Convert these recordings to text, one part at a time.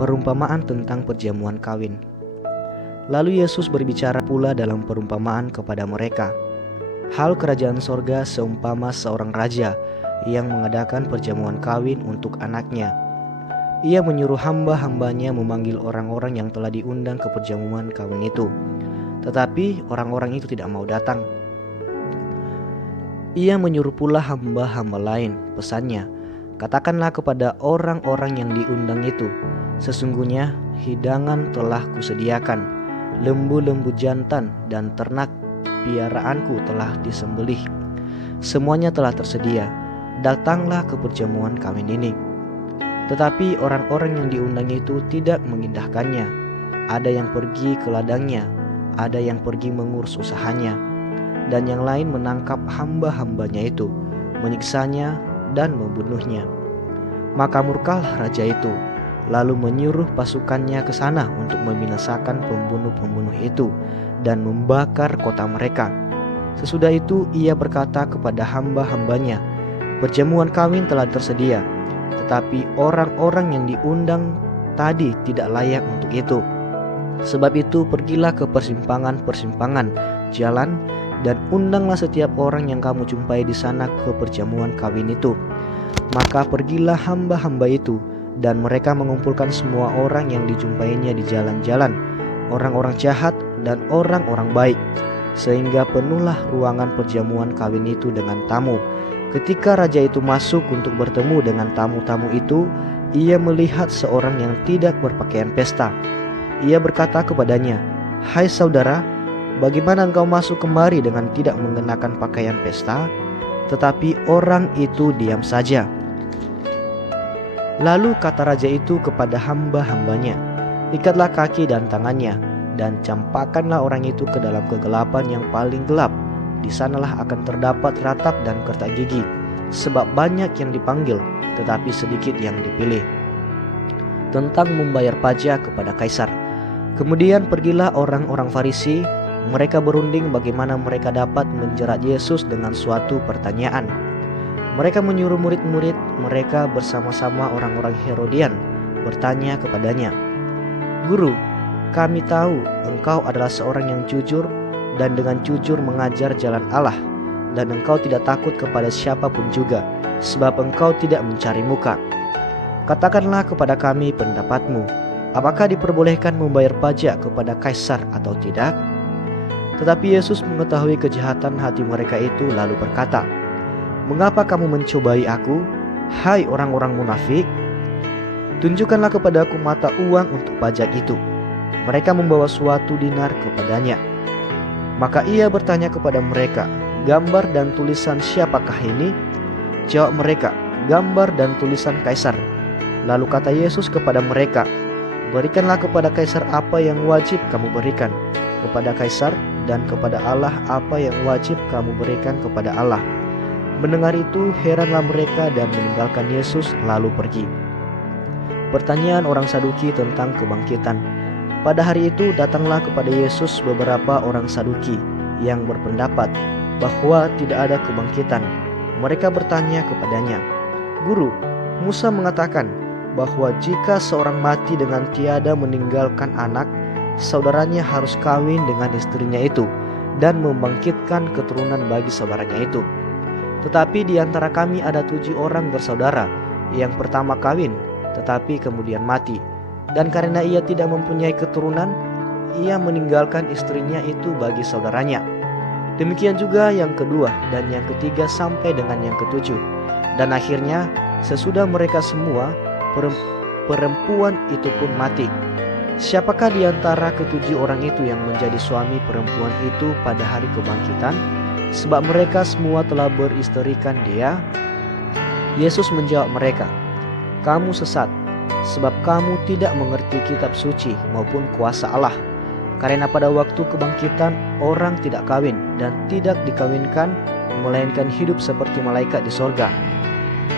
Perumpamaan tentang perjamuan kawin. Lalu Yesus berbicara pula dalam perumpamaan kepada mereka. Hal kerajaan sorga seumpama seorang raja yang mengadakan perjamuan kawin untuk anaknya. Ia menyuruh hamba-hambanya memanggil orang-orang yang telah diundang ke perjamuan kawin itu. Tetapi orang-orang itu tidak mau datang. Ia menyuruh pula hamba-hamba lain, pesannya, katakanlah kepada orang-orang yang diundang itu, sesungguhnya hidangan telah kusediakan, lembu-lembu jantan dan ternak piaraanku telah disembelih. Semuanya telah tersedia, datanglah ke perjamuan kawin ini. Tetapi orang-orang yang diundang itu tidak mengindahkannya. Ada yang pergi ke ladangnya, ada yang pergi mengurus usahanya, dan yang lain menangkap hamba-hambanya itu, menyiksanya dan membunuhnya. Maka murkalah raja itu, lalu menyuruh pasukannya ke sana untuk membinasakan pembunuh-pembunuh itu dan membakar kota mereka. Sesudah itu ia berkata kepada hamba-hambanya, perjamuan kawin telah tersedia, tetapi orang-orang yang diundang tadi tidak layak untuk itu. Sebab itu pergilah ke persimpangan-persimpangan jalan dan undanglah setiap orang yang kamu jumpai di sana ke perjamuan kawin itu. Maka pergilah hamba-hamba itu, dan mereka mengumpulkan semua orang yang dijumpainya di jalan-jalan, orang-orang jahat dan orang-orang baik, sehingga penuhlah ruangan perjamuan kawin itu dengan tamu. Ketika raja itu masuk untuk bertemu dengan tamu-tamu itu, ia melihat seorang yang tidak berpakaian pesta. Ia berkata kepadanya, "Hai saudara, bagaimana engkau masuk kemari dengan tidak mengenakan pakaian pesta?" Tetapi orang itu diam saja. Lalu kata raja itu kepada hamba-hambanya, "Ikatlah kaki dan tangannya, dan campakkanlah orang itu ke dalam kegelapan yang paling gelap. Di sanalah akan terdapat ratap dan kertak gigi, sebab banyak yang dipanggil, tetapi sedikit yang dipilih." Tentang membayar pajak kepada kaisar. Kemudian pergilah orang-orang Farisi. Mereka berunding bagaimana mereka dapat menjerat Yesus dengan suatu pertanyaan. Mereka menyuruh murid-murid mereka bersama-sama orang-orang Herodian bertanya kepadanya, "Guru, kami tahu engkau adalah seorang yang jujur dan dengan jujur mengajar jalan Allah, dan engkau tidak takut kepada siapapun juga, sebab engkau tidak mencari muka. Katakanlah kepada kami pendapatmu, apakah diperbolehkan membayar pajak kepada kaisar atau tidak?" Tetapi Yesus mengetahui kejahatan hati mereka itu lalu berkata, "Mengapa kamu mencobai aku, hai orang-orang munafik? Tunjukkanlah kepadaku mata uang untuk pajak itu." Mereka membawa suatu dinar kepadanya. Maka ia bertanya kepada mereka, "Gambar dan tulisan siapakah ini?" Jawab mereka, "Gambar dan tulisan kaisar." Lalu kata Yesus kepada mereka, "Berikanlah kepada kaisar apa yang wajib kamu berikan kepada kaisar, dan kepada Allah apa yang wajib kamu berikan kepada Allah." Mendengar itu heranlah mereka dan meninggalkan Yesus lalu pergi. Pertanyaan orang Saduki tentang kebangkitan. Pada hari itu datanglah kepada Yesus beberapa orang Saduki yang berpendapat bahwa tidak ada kebangkitan. Mereka bertanya kepadanya, "Guru, Musa mengatakan bahwa jika seorang mati dengan tiada meninggalkan anak, saudaranya harus kawin dengan istrinya itu dan membangkitkan keturunan bagi saudaranya itu. Tetapi di antara kami ada 7 orang bersaudara. Yang pertama kawin, tetapi kemudian mati. Dan karena ia tidak mempunyai keturunan, ia meninggalkan istrinya itu bagi saudaranya. Demikian juga yang kedua dan yang ketiga sampai dengan yang ketujuh. Dan akhirnya sesudah mereka semua, perempuan itu pun mati. Siapakah di antara ke-7 orang itu yang menjadi suami perempuan itu pada hari kebangkitan? Sebab mereka semua telah beristrikan dia." Yesus menjawab mereka, "Kamu sesat, sebab kamu tidak mengerti kitab suci maupun kuasa Allah. Karena pada waktu kebangkitan orang tidak kawin dan tidak dikawinkan, melainkan hidup seperti malaikat di sorga.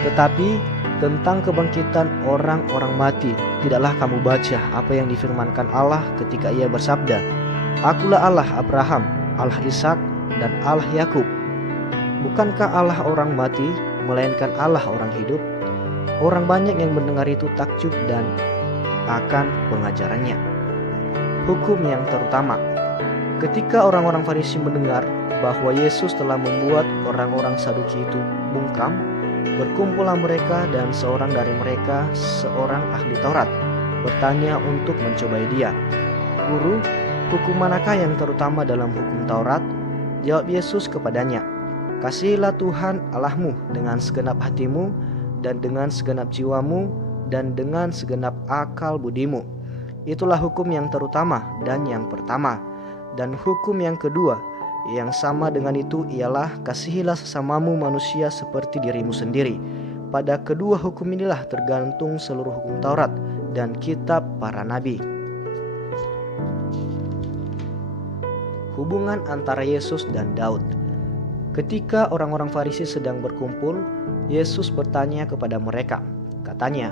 Tetapi tentang kebangkitan orang-orang mati, tidaklah kamu baca apa yang difirmankan Allah ketika ia bersabda, 'Akulah Allah Abraham, Allah Ishak, dan Allah Yakub.' Bukankah Allah orang mati, melainkan Allah orang hidup?" Orang banyak yang mendengar itu takjub dan akan pengajarannya. Hukum yang terutama. Ketika orang-orang Farisi mendengar bahwa Yesus telah membuat orang-orang Saduki itu bungkam, berkumpullah mereka dan seorang dari mereka, seorang ahli Taurat, bertanya untuk mencobai dia. "Guru, hukum manakah yang terutama dalam hukum Taurat?" Jawab Yesus kepadanya, "Kasihilah Tuhan Allahmu dengan segenap hatimu dan dengan segenap jiwamu dan dengan segenap akal budimu. Itulah hukum yang terutama dan yang pertama. Dan hukum yang kedua yang sama dengan itu ialah kasihilah sesamamu manusia seperti dirimu sendiri. Pada kedua hukum inilah tergantung seluruh hukum Taurat dan kitab para nabi." Hubungan antara Yesus dan Daud. Ketika orang-orang Farisi sedang berkumpul, Yesus bertanya kepada mereka. Katanya,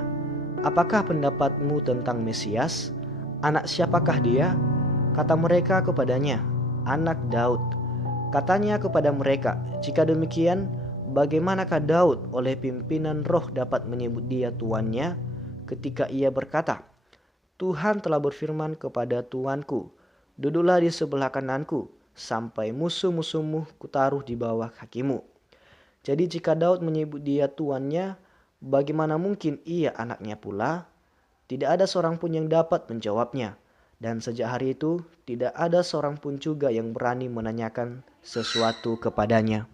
"Apakah pendapatmu tentang Mesias? Anak siapakah dia?" Kata mereka kepadanya, "Anak Daud." Katanya kepada mereka, "Jika demikian, bagaimanakah Daud oleh pimpinan roh dapat menyebut dia tuannya ketika ia berkata, 'Tuhan telah berfirman kepada Tuanku, duduklah di sebelah kananku, sampai musuh-musuhmu kutaruh di bawah kakimu.' Jadi jika Daud menyebut dia tuannya, bagaimana mungkin ia anaknya pula?" Tidak ada seorang pun yang dapat menjawabnya. Dan sejak hari itu tidak ada seorang pun juga yang berani menanyakan sesuatu kepadanya.